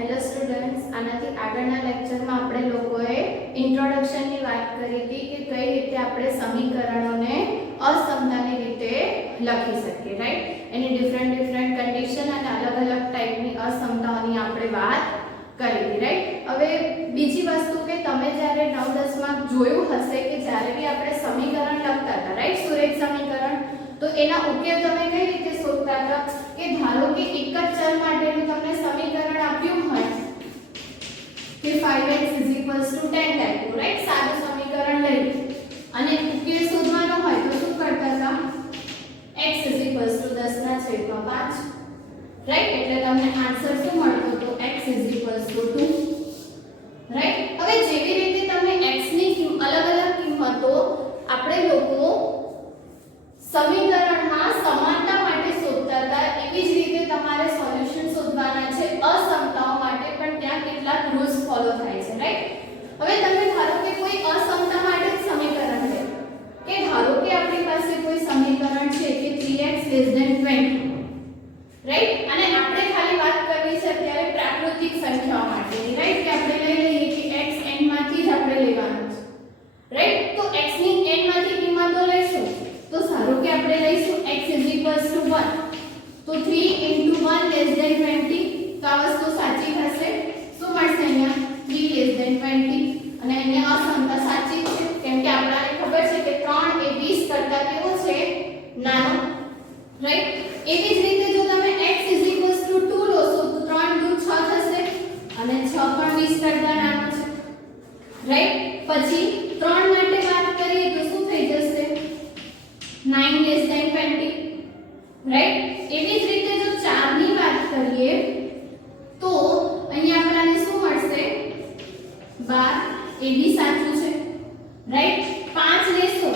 Hello students, આનાથી આગળના લેક્ચરમાં આપણે લોકોએ ઇન્ટ્રોડક્શનની વાત કરી હતી કે કઈ રીતે આપણે સમીકરણોને અસમતાની રીતે લખી શકીએ, રાઈટ? એની ડિફરન્ટ કન્ડિશન અને અલગ અલગ ટાઈપની અસમતાઓની આપણે વાત કરી હતી, રાઈટ? હવે બીજી વસ્તુ કે તમે જ્યારે 9-10 માં જોયું હશે કે જ્યારે બી આપણે સમીકરણ લખતા હતા, રાઈટ, સુરેખ સમીકરણ, તો એના ઉકેલ તમે કઈ રીતે શોધતા હતા કે ધારો કે એક જ ચલ માટેનું તમને સમીકરણ આપ્યું હોય કે 5x 10 આપ્યું, રાઈટ? સાદું સમીકરણ લઈ અને ઉકેલ શોધવાનો હોય તો શું કરતા હતા? x 10/5, right? એટલે તમને આન્સર શું મળતો હતો? x 2, right? હવે જેવી રીતે તમે x ની અલગ અલગ કિંમતો આપણે લોકો સમીકરણમાં સમાનતા માટે શોધતા હતા, એવી જ રીતે તમારે સોલ્યુશન શોધવાના છે અસમતાઓ માટે, પણ ત્યાં કેટલાક રૂલ્સ ફોલો થાય છે, રાઈટ? હવે તમે ધારો કે કોઈ અસમતા માટે જ સમીકરણ લે કે ધારો કે આપણી પાસે કોઈ સમીકરણ છે કે 3x 20, રાઈટ? અને આપણે ખાલી વાત કરવી છે અત્યારે પ્રાકૃતિક સંખ્યાઓ માટેની, રાઈટ? કે આપણે લઈ લઈએ કે x n માંથી જ આપણે લેવાનું છે, રાઈટ? તો x ની n માંથી કિંમતો લઈશું તો ધારો કે આપણે લઈશું x 1, તો 3 * 1 <20, તો આ વસ્તુ સાચી થશે. શું મળશે અહીંયા? 3 <20, અને અહીંયા અસમતા સાચી છે કેમ કે આપણને ખબર છે કે 3 એ 20 કરતા કેવો છે? નાનો, રાઈટ? એવી જ રીતે જો તમે x 2 લો છો તો 3 * 2 = 6 થશે અને 6 પણ 20 કરતા નાનો છે, રાઈટ? પછી 3 માટે વાત કરીએ તો શું થઈ જશે? 9 <20, રાઈટ? એવી જ રીતે જો 4 ની વાત કરીએ તો અહીંયા આપણને શું મળશે? 12, એ બી સાચું છે, રાઈટ? 5 લેશો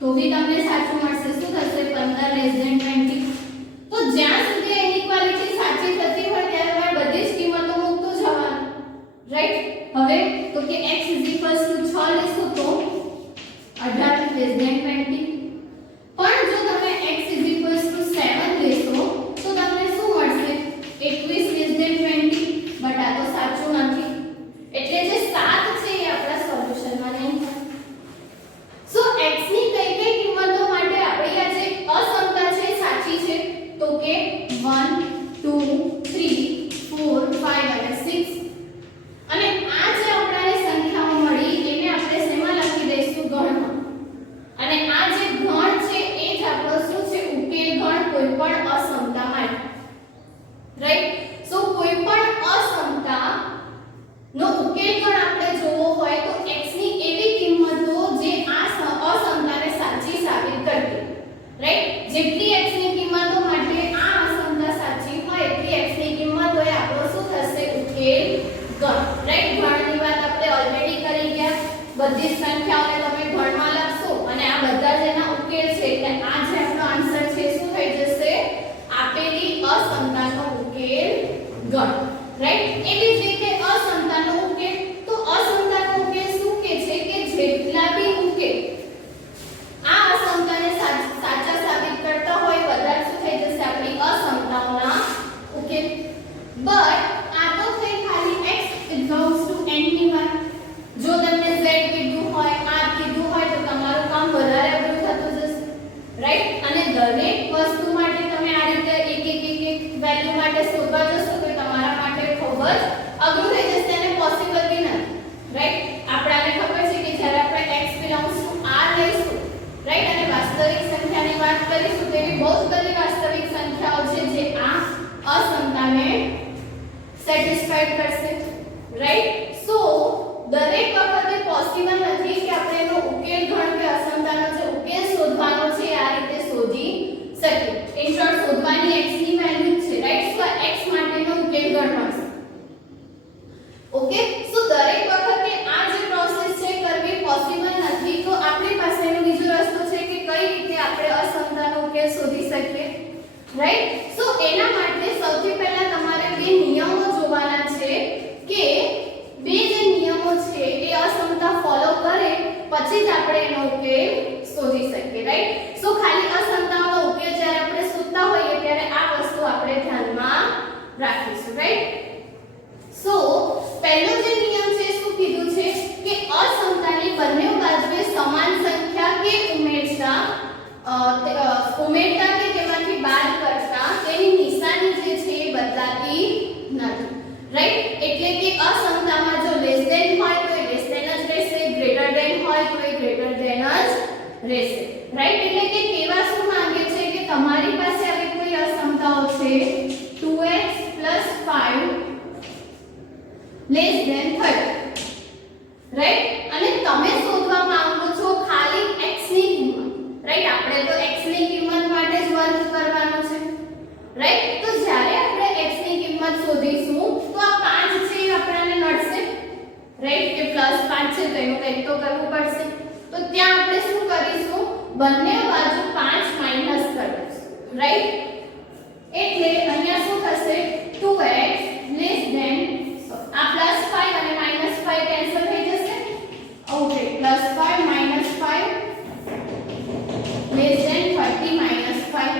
તો બી તમને સાચું મળશે. શું થશે? 15 <20. તો જ્યાં સુધી ઇનઇક્વાલિટી સાચી થતી હોય ત્યારે તમારે બધી જ કિંમતો મૂકતો જવાનું, રાઈટ? હવે તો કે x 6 લેશો તો 18 <20. પણ જો તમે x 7 લેશો તો તમને શું મળશે? 21 <20. બટ આ તો સાચું નથી, એટલે જે 7 છે એ આપણા સોલ્યુશનમાં નહીં થાય. સો x ની કઈ કઈ કિંમતો માટે આપણી આ જે અસમતા છે સાચી છે? તો કે 1 2 3 4 5 અને 6. અને આ જે આપણને સંખ્યાઓ મળી એને આપણે શેમાં લખી દઈશું? ગણમાં. અને આ જે ગણ છે એ જ આપણો શું છે? ઉકેલ ગણ કોઈ પણ અસમતા માટે, રાઈટ? સો કોઈ પણ અસમતા નો ઉકેલ ગણ આપણે જોવો હોય તો x ની એવી કિંમતો જે આ અસમતાને સાચી સાબિત કરતી, રાઈટ? જેટલી x ની કિંમતો માટે આ અસમતા સાચી હોય એટલી x ની કિંમતો એ આપણો શું થશે? ઉકેલ ગણ, રાઈટ? ગણની વાત આપણે ઓલરેડી કરી ગયા. બધી સંખ્યાઓને તમે ગણમાં લખશો અને આ બધા જેના ઉકેલ છે એટલે આ જે આપણો આન્સર છે શું થઈ જશે? આપેલી અસમતાનો ઉકેલ ગણ, રાઈટ? એવી જ રીતે અસમતાનો ઉકેલ, તો અસમતાનો ઉકેલ શું કે છે કે જેટલા બી ઉકેલ આ અસમતાને સાચા સાબિત કરતા હોય બધા શું થઈ જશે? આપણી અસમતાઓના ઉકેલ. બટ આ તો થઈ ખાલી x belongs to n ની વાત. જો તમને z કીધું હોય, r કીધું હોય તો તમારું કામ વધારે અઘરું થતું જશે, રાઈટ? અને દરેક વસ્તુ માટે તમે આ રીતે એક વેલ્યુ માટે શોધવા જશો તો તમારા માટે ખૂબ જ અઘરું થઈ જશે અને પોસિબલ બી નથી, રાઈટ? આપણને ખબર છે કે જ્યારે આપણે x belongs to r લઈશું, રાઈટ, અને વાસ્તવિક સંખ્યાની વાત કરીશું તો એવી બહુ જ બધી વાસ્તવિક સંખ્યાઓ છે જે આ અસમતાને સેટિસ્ફાઈડ કરશે, રાઈટ? સો દરેક વખતે પોસિબલ નથી કે આપણે એનો ઉકેલ ગણ કે અસમતાનો જે ઉકેલ શોધવાનો છે આ રીતે શોધી શકીએ. ઇન શોર્ટ શોધવાની x ની વેલ્યુ છે, રાઈટ? સો x માટેનો ઉકેલ ગણ મળશે. ઓકે, સો દરેક વખતે આ જે પ્રોસેસ છે કરવી પોસિબલ નથી, તો આપણી પાસે એનો બીજો રસ્તો છે કે કઈ રીતે આપણે અસમતાનો ઉકેલ શોધી શકીએ, રાઈટ? સો એના માટે સૌથી પહેલા તમારે બે નિયમો જોવાના છે કે બે જે નિયમો છે એ અસમતા ફોલો કરે પછી જ આપણે એનો ઉકેલ શોધી શકીએ, રાઈટ? સો ખાલી અસમતાનો ઉકેલ જ્યારે આપણે શોધતા હોઈએ ત્યારે આ વસ્તુ આપણે ધ્યાનમાં રાખીશું, રાઈટ? અસમતામાં જો લેસ ધેન હોય તો એ લેસ ધેન જ રહેશે, ગ્રેટર ધેન હોય તો એ ગ્રેટર ધેન જ રહેશે, રાઈટ? એટલે કે કેવા શું માંગે છે કે તમારી પાસે આવી કોઈ અસમતાઓ છે 2x + 5 લેસ ધેન 30, રાઈટ? અને તમે શોધવા માંગો છો ખાલી x ની કિંમત, રાઈટ? આપણે તો x ની કિંમત માટે જ વર્ક કરવાનો છે, રાઈટ? તો જ્યારે આપણે x ની કિંમત શોધીશું તો આ 5 છે એ આપણને નડશે, રાઈટ? કે +5 છે તો એનું કંઈક તો કરવું પડશે. તો ત્યાં આપણે શું કરીશું? બંને બાજુ 5 માઈનસ કરીશું, રાઈટ? એટલે અહીંયા શું થશે? 2x લેસ ધેન આ +5 અને -5 કેન્સલ થઈ જશે. Okay, +5 - 5 less than 30 - 5.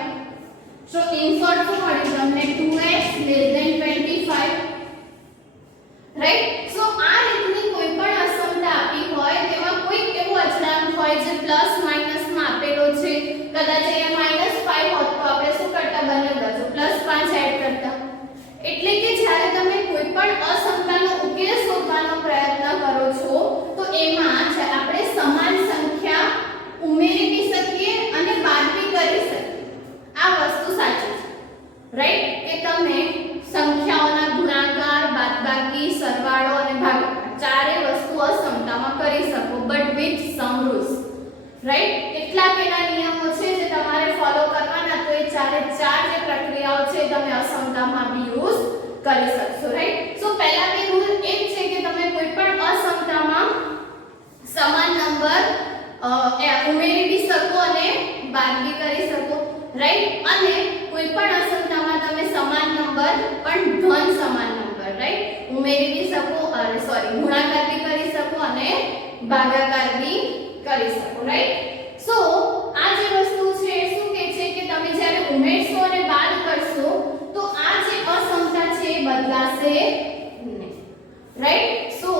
So in short શું મળ્યું તમને? 2x less than 25, right? સો આ રીતની કોઈ પણ અસમતા આપી હોય તેમાં કોઈ એવું અચળાંક હોય જે પ્લસ માઈનસ માં આપેલો છે, કદાચ અહીંયા -5 હોત તો આપણે શું કરતા? બંને બાજુ +5 એડ કરતા. એટલે કે જ્યારે તમે કોઈ પણ અસમતાનો ઉકેલ શોધવાનો પ્રયત્ન કરો છો તો એમાં આપણે સમાન સંખ્યા ઉમેરી બી શકીએ અને બાદ બી કરી શકીએ. આ વસ્તુ સાચી છે, રાઈટ? કે તમે સંખ્યાઓના ગુણાકાર, બાદબાકી, સરવાળો અને ભાગાકાર ચારે વસ્તુ અસમતામાં કરી શકો, but with some rules, right? કેટલાક એના નિયમો છે જે તમારે ફોલો કરવાના, તો એ ચારે ચાર જે પ્રક્રિયાઓ છે તમે અસમતામાં બી યુઝ કરી શકશો, રાઈટ? સો પહેલા બે રૂલ એ છે કે તમે કોઈ પણ અસમતામાં સમાન નંબર ઉમેરી બી શકો અને બાદ બી કરી શકો, રાઈટ? અને કોઈ પણ અસમતામાં તમે સમાન નંબર પણ ધન સમાન નંબર, રાઈટ, ઉમેરી બી શકો, ગુણાકાર બી કરી શકો અને ભાગાકાર બી કરી શકો, રાઈટ? સો આ જે વસ્તુ છે શું કહે છે કે તમે જ્યારે ઉમેરશો અને બાદ કરશો તો આ જે અસમતા છે એ બદલાશે નહીં, રાઈટ? સો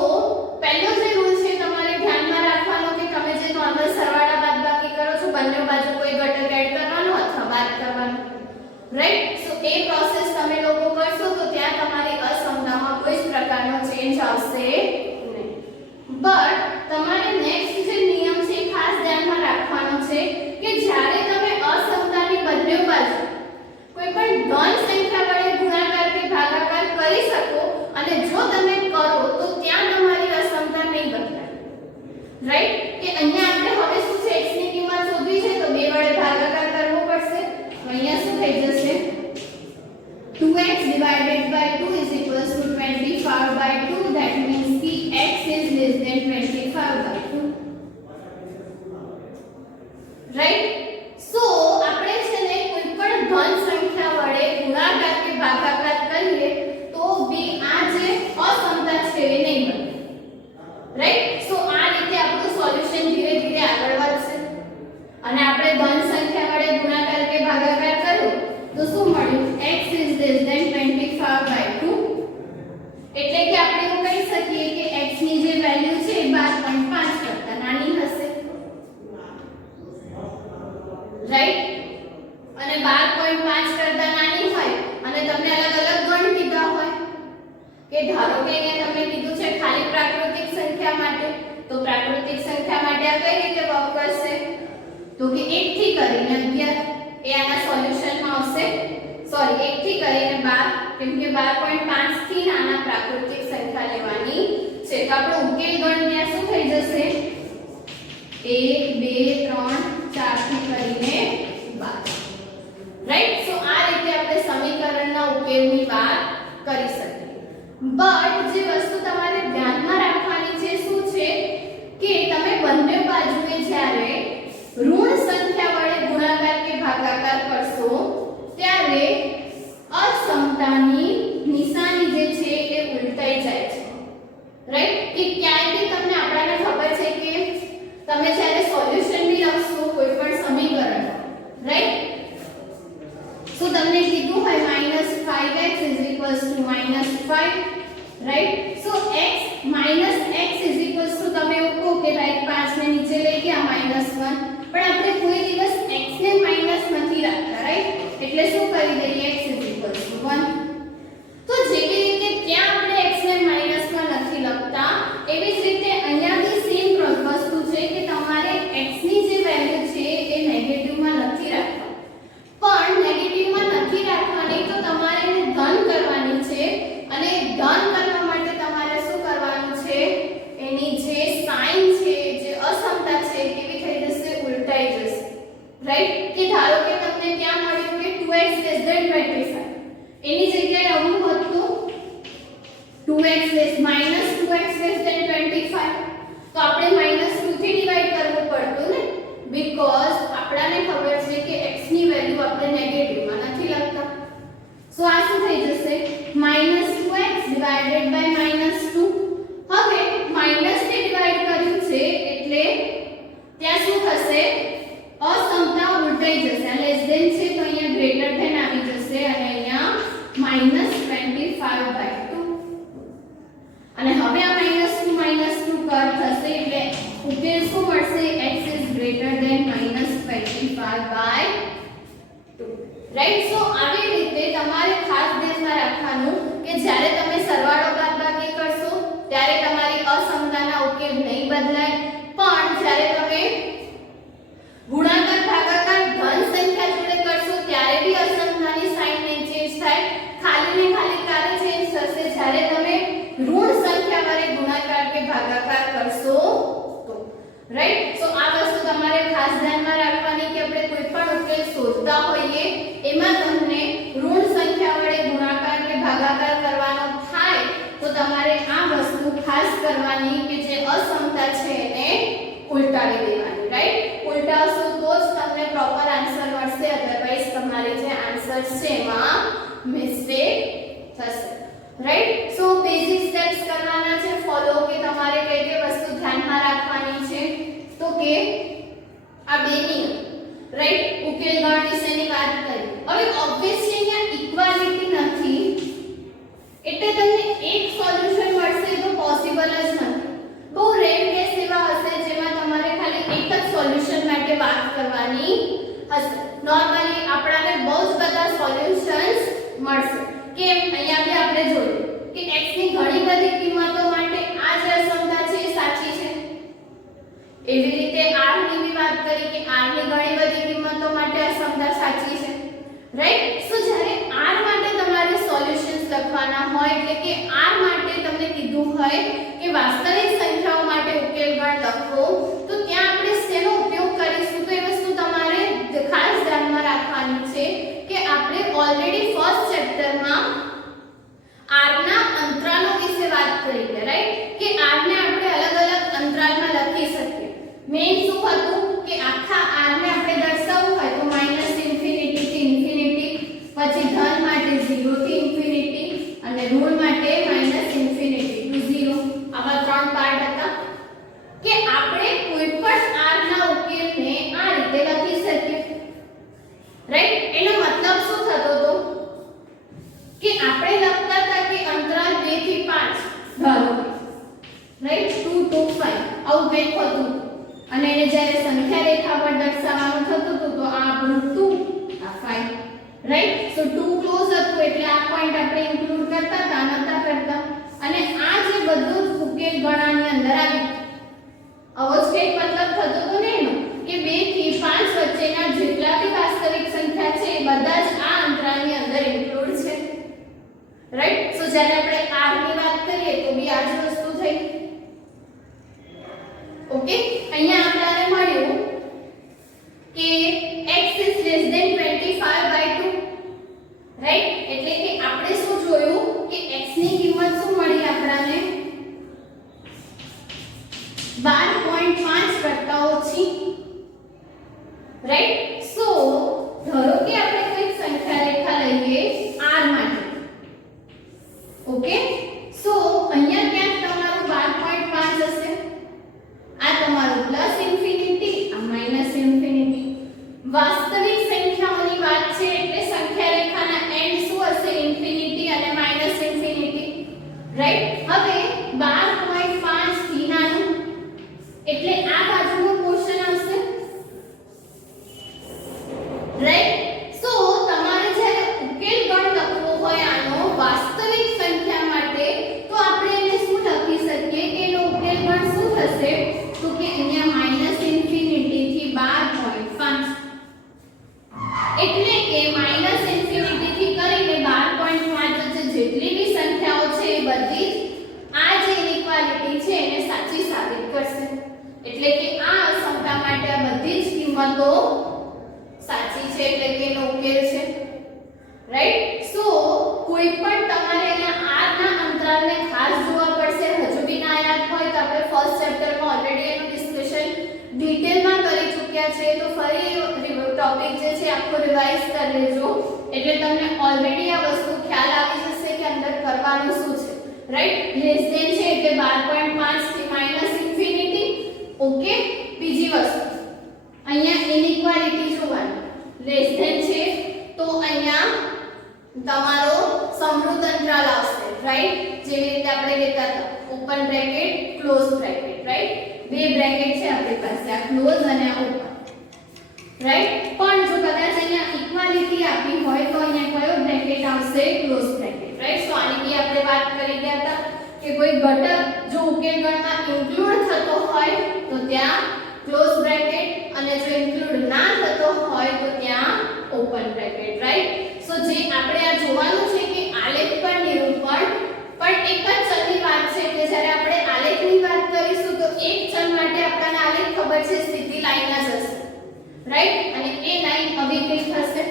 પહેલો જે રૂલ છે તમારે ધ્યાનમાં રાખવાનો કે તમે જે નોર્મલ સરવાળા બાદબાકી કરો છો બંને બાજુ કોઈ ઘટક એડ કરવાનો અથવા બાદ કરવાનો, રાઈટ? સો એ પ્રોસેસ તમે લોકો કરશો તો ત્યાં તમારી અસમતામાં કોઈ જ પ્રકારનો ચેન્જ આવશે નહીં. બટ તમારે નેક્સ્ટ જે નિયમ છે ખાસ ધ્યાનમાં રાખવાનો છે કે જ્યારે તમે અસમતાની બંને બાજુ કોઈ પણ ધન સંખ્યા વડે ગુણાકાર કે ભાગાકાર કરી શકો અને જો તમે કરો તો ત્યાં તમારી અસમતા નહીં બદલાય, રાઈટ? કે અહીંયા આપણે હવે શું છે x ની કિંમત શોધવી છે તો 2 વડે ભાગાકાર કરવો પડશે. તો અહીંયા શું થઈ જશે? 2x / 2 is equals to 25/2. That means ki x is less than 25/2, right? So આપણે છે ને કોઈ પણ ધન સંખ્યા વડે ગુણાકાર કે ભાગાકાર કરીએ તો બી આ જે અસમતા છે એ નહીં બને, રાઈટ? સો આ રીતે આપણું સોલ્યુશન ધીરે ધીરે આગળ વધશે અને આપણે ધન સંખ્યા વડે ગુણાકાર કે ભાગાકાર કર્યો તો શું મળ્યું? x is less than 25/2. એટલે કે આપણે એવું કહી શકીએ કે x ની જે વેલ્યુ છે એ 12.5 કરતા નાની હશે, રાઈટ? અને 12.5 કરતા નાની હોય અને તમને અલગ અલગ ગણ કીધા હોય કે ધારો કે અહીંયા તમને કીધું છે ખાલી પ્રાકૃતિક સંખ્યા માટે, તો પ્રાકૃતિક સંખ્યા માટે આ કઈ રીતે વર્ક કરશે? તો કે 1 થી કરીને 11 એ આના સોલ્યુશનમાં આવશે. સોરી 1 થી કરીને 12, કેમ કે 12.5 થી નાના પ્રાકૃતિક સંખ્યા લેવાની છે. તો આપણો ઉકેલ ગણ ત્યાં શું થઈ જશે? 1 2 3 4 થી કરીને 12, રાઈટ? સો આ રીતે આપણે સમીકરણના ઉકેલની વાત કરી શકીએ. બટ જે વસ્તુ તમારે ધ્યાનમાં રાખવાની છે શું છે કે તમે બંને બાજુએ જ્યારે ઋણ સંખ્યા વડે ગુણાકાર કે ભાગાકાર કરશો ત્યારે અસમતાની નિશાની જે છે એ ઉલટાઈ જાય છે, રાઈટ? કે ક્યાંય બી તમને આપણાને ખબર છે કે તમે જ્યારે સોલ્યુશન બી લખશો કોઈ પણ સમીકરણ, રાઈટ? સો તમને કીધું હોય -5x = -5, રાઈટ? સો x - તમે એવું કહો કે રાઈટ 5 ને નીચે લઈ ગયા -1, પણ આપણે કોઈ દિવસ x ને માઈનસ નથી રાખતા, રાઈટ? એટલે શું કરી દઈએ? x = 1. તો જેવી રીતે ત્યાં આપણે x ને માઈનસ 2x less than 25 તો આપણે -2 થી ડિવાઈડ કરવું પડતું ને બીકોઝ આપણાને ખબર છે કે x ની વેલ્યુ આપણે નેગેટિવ માં નથી લખતા સો આ શું થઈ જશે -2x divided by -2 હવે માઈનસ થી ડિવાઈડ કર્યું છે એટલે ત્યાં શું થશે અસમતા ઉલટાઈ જશે લેસ ધેન છે તો અહીંયા ગ્રેટર ધેન આવી જશે અને અહીંયા -25/2 અને હવે આ -2 કટ થશે એટલે ઉકેલ શું મળશે x is greater than -25/2 right so આવી રીતે તમારે ખાસ ધ્યાનમાં રાખવાનું કે જ્યારે તમે સરવાળો બાદબાકી કરશો ત્યારે તમારી અસમતાના ઉકેલ નહીં બદલાય પણ જ્યારે તમે ગુણાકાર ભાગાકાર ધન સંખ્યા જોડે કરશો ત્યારે બી અસમતાની સાઇન ને ચેન્જ થાય ખાલી ને ખાલી ક્યારે ચેન્જ થશે જ્યારે તમે ઋણ સંખ્યા વડે ગુણાકાર કે ભાગાકાર કરશો તો રાઈટ સો આ વસ્તુ તમારે ખાસ ધ્યાનમાં રાખવાની કે આપણે કોઈ પણ ઉકેલ શોધતા હોઈએ એમાં તમને ઋણ સંખ્યા વડે ગુણાકાર કે ભાગાકાર કરવાનો થાય તો તમારે આ વસ્તુ ખાસ કરવાની કે જે અસમતા છે એને ઉલટાવી દેવાની રાઈટ ઉલટાવશો તો જ તમને પ્રોપર આન્સર મળશે અધરવાઇઝ તમારે જે આન્સર છે એમાં મિસ્ટેક થશે રાઈટ સો બેઝિક સ્ટેપ્સ કરવાના છે ફોલો કે તમારે કઈ કઈ વસ્તુ ધ્યાનમાં રાખવાની છે તો કે આ બેની રાઈટ ઉકેલ ગણ વિશેની વાત કરી હવે ઓબ્વિયસલી અહીંયા ઇક્વાલિટી નથી એટલે તમને એક સોલ્યુશન મળશે તો પોસિબલ જ નથી બહુ રેર કેસ એવા હશે જેમાં તમારે ખાલી એક જ સોલ્યુશન માટે વાત કરવાની હશે નોર્મલી આપણાને બહુ જ બધા સોલ્યુશન્સ મળશે કે અહીંયા બી આપણે જોયું કે x ની ઘણી બધી કિંમતો માટે આ જે અસમતા છે એ સાચી છે એવી રીતે r ની બી વાત કરી કે r ની ઘણી બધી કિંમતો માટે અસમતા સાચી છે રાઈટ સો જ્યારે r માટે તમારે સોલ્યુશન્સ લખવાના હોય એટલે કે r માટે તમને કીધું હોય કે વાસ્તવિક સંખ્યાઓ માટે ઉકેલ ગણ લખો તો ત્યાં આપણે શેનો ઉપયોગ કરીશું તો એ વસ્તુ તમારે ખાસ ધ્યાનમાં રાખવાની છે કે આપણે ઓલરેડી ફર્સ્ટ ચેપ્ટરમાં r ના અંતરાલો વિશે વાત કરી છે રાઈટ કે r ને આપણે અલગ અલગ અંતરાલમાં લખી શકીએ મેઈન શું હતું કે આખા r ને આપણે દર્શાવવું હોય તો -∞ થી ∞ પછી ધન માટે 0 થી ∞ અને ઋણ માટે -∞ to 0 આવા ત્રણ પાર્ટ હતા કે આપણે કોઈ પણ r ના ઉકેલને આ રીતે લખી શકીએ રાઈટ એનો મતલબ શું થતો હતો કે આપણે લખતા હતા કે અંતરાલ 2 થી 5 ધારો રાઈટ 2 to 5 આવું કંઈક હતું અને એને જ્યારે સંખ્યા રેખા પર દર્શાવવાનું થતું હતું તો આ આપણું 2 આ 5 રાઈટ સો 2 ક્લોઝ હતું એટલે આ પોઈન્ટ આપણે ઇન્ક્લુડ કરતા હતા નતા કરતા અને આ જે બધું ઉકેલ ગણાની અંદર આવી આવો જ કંઈક મતલબ થતો હતો ને એનો કે 2 થી 5 વચ્ચેના જેટલા બી વાસ્તવિક સંખ્યા છે એ બધા જ આ અંતરાલની અંદર ઇન્ક્લુડ છે રાઈટ સો જ્યારે આપણે r ની વાત કરીએ તો બી આ જ વસ્તુ થઈ ઓકે અહીંયા આપણને મળ્યું કે x is less than 25/2 right એટલે કે આપણે શું જોયું કે x ની કિંમત શું મળી આપણને 12.5 કરતા ઓછી રાઈટ સો ધારો કે આપણે કોઈ સંખ્યા રેખા લઈએ r માટે ઓકે સો અહીંયા ક્યાંક તમારું 12.5 હશે આ તમારું પ્લસ ઇન્ફિનિટી આ માઈનસ ઇન્ફિનિટી વાસ્તવિક સંખ્યાઓની વાત છે એટલે સંખ્યા રેખાના એન્ડ શું હશે ઇન્ફિનિટી અને માઈનસ ઇન્ફિનિટી રાઈટ હવે 12.5 થી નાનું એટલે આ બાજુનો પોર્શન આવશે રાઈટ સો તમારે જ્યારે ઉકેલ ગણ લખવો હોય આનો વાસ્તવિક સંખ્યા માટે તો આપણે એને શું લખી શકીએ કે એનો ઉકેલ ગણ શું થશે તો કે અહીંયા માઈનસ ઇન્ફિનિટી થી 12.5 એટલે કે માઈનસ ઇન્ફિનિટી થી કરીને 12.5 વચ્ચે જેટલી બી સંખ્યાઓ છે એ બધી આ જે ઇનઇક્વાલિટી છે એને સાચી સાબિત કરશે એટલે કે આ અસમતા માટે આ બધી જ કિંમતો સાચી છે એટલે કે એનો ઉકેલ છે રાઈટ સો કોઈ પણ તમારે અહીંયા r ના અંતરાલને ખાસ ગયા છે તો ફરી ટોપિક જે છે આખો રિવાઇઝ કરી લેજો એટલે તમને ઓલરેડી આ વસ્તુ ખ્યાલ આવી જશે કે અંદર કરવાનું શું છે, રાઈટ. લેસ ધેન છે એટલે 12.5 થી માઈનસ ઇન્ફિનિટી. ઓકે, બીજી વસ્તુ અહીંયા ઇનઇક્વાલિટી જોવાની. લેસ ધેન છે તો અહીંયા તમારો સમૃદ્ધ અંતરાલ આવશે, રાઈટ. જેવી રીતે આપણે લેતા હતા open bracket close bracket, right. બે બ્રેકેટ છે આપણી પાસે, આ ક્લોઝ અને આ ઓપન, રાઈટ. પણ જો કદાચ અહીંયા ઇક્વાલિટી આપી હોય તો અહીંયા કયો બ્રેકેટ આવશે? Close bracket, right. તો આની બી આપણે વાત કરી ગયા હતા કે કોઈ ઘટક જો ઉકેલ ગણમાં ઇન્ક્લુડ થતો હોય તો ત્યાં ક્લોઝ બ્રેકેટ અને જો ઇન્ક્લુડ ના થતો હોય તો ત્યાં ઓપન બ્રેકેટ, રાઈટ. સો જે આપણે આ જોવાનું છે કે આલેખ પર નિરૂપણ પણ એક જ ચલની વાત છે કે જ્યારે આપણે આલેખની વાત કરીશું તો એક ચલ માટે આપણને આલેખ ખબર છે સીધી લાઈન જ હશે, રાઈટ. અને એ લાઈન અવિકલ થશે.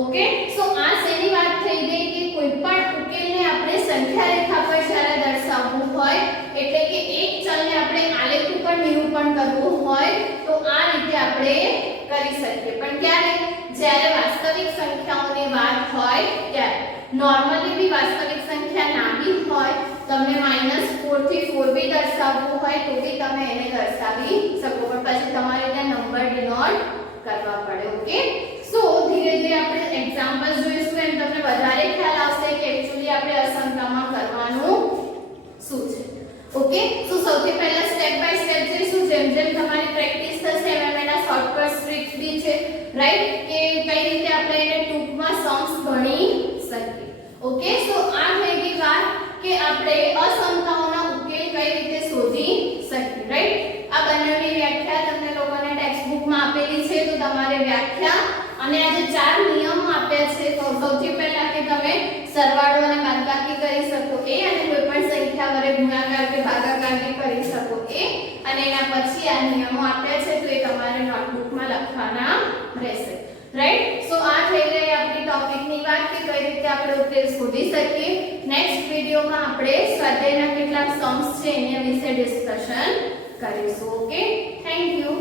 ઓકે, સો આ શેની વાત થઈ ગઈ કે કોઈ પણ ઉકેલને આપણે સંખ્યા રેખા પર જ્યારે દર્શાવવું હોય એટલે કે એક ચલને આપણે આલેખ ઉપર નિરૂપણ કરવું હોય તો આ રીતે આપણે કરી શકીએ. પણ ક્યારે? જ્યારે વાસ્તવિક સંખ્યાઓની વાત હોય ત્યારે. નોર્મલી બી વાસ્તવિક સંખ્યા નાની હોય, તમને -4 થી 4 બી દર્શાવવું હોય તો બી તમે એને દર્શાવી શકો, પણ પછી તમારે ત્યાં નંબર ડિનોટ કરવા પડે. ઓકે, સો ધીરે ધીરે આપણે એક્ઝામ્પલ્સ જોઈશું એમ તમને વધારે ખ્યાલ આવશે કે એક્ચ્યુઅલી આપણે અસંખ્યામાં કરવાનું શું છે. ઓકે, સો સૌથી પહેલા સ્ટેપ બાય સ્ટેપ જઈશું. જેમ જેમ તમારી પ્રેક્ટિસ થશે એમ એના શોર્ટકટ ટ્રિક્સ બી છે, રાઈટ, કે કઈ રીતે આપણે એને ટૂંકમાં સમ્સ ગણી શકીએ. ઓકે, સો આ થઈ ગઈ વાત કે આપણે અસમતાઓના ઉકેલ કઈ રીતે શોધી શકીએ, રાઈટ. આ બંનેની વ્યાખ્યા તમને લોકોને ટેક્સ્ટ બુકમાં આપેલી છે તો તમારે વ્યાખ્યા અને આ જે 4 નિયમો આપ્યા છે તો સૌથી પહેલા કે તમે સરવાળો અને બાદબાકી કરી શકો એ, અને કોઈપણ સંખ્યા વડે ગુણાકાર કે ભાગાકાર બી કરી શકો એ, અને એના પછી આ નિયમો આપ્યા છે તો એ તમારે નોટબુકમાં લખવાના રહેશે, રાઈટ. સો આ થઈ ગઈ આપણી ટોપિકની વાત કે કઈ રીતે આપણે ઉકેલ શોધી શકીએ. નેક્સ્ટ વિડિયોમાં આપણે સ્વાધ્યાયના કેટલાક સમ્સ છે એના વિશે ડિસ્કશન કરીશું. Okay, thank you.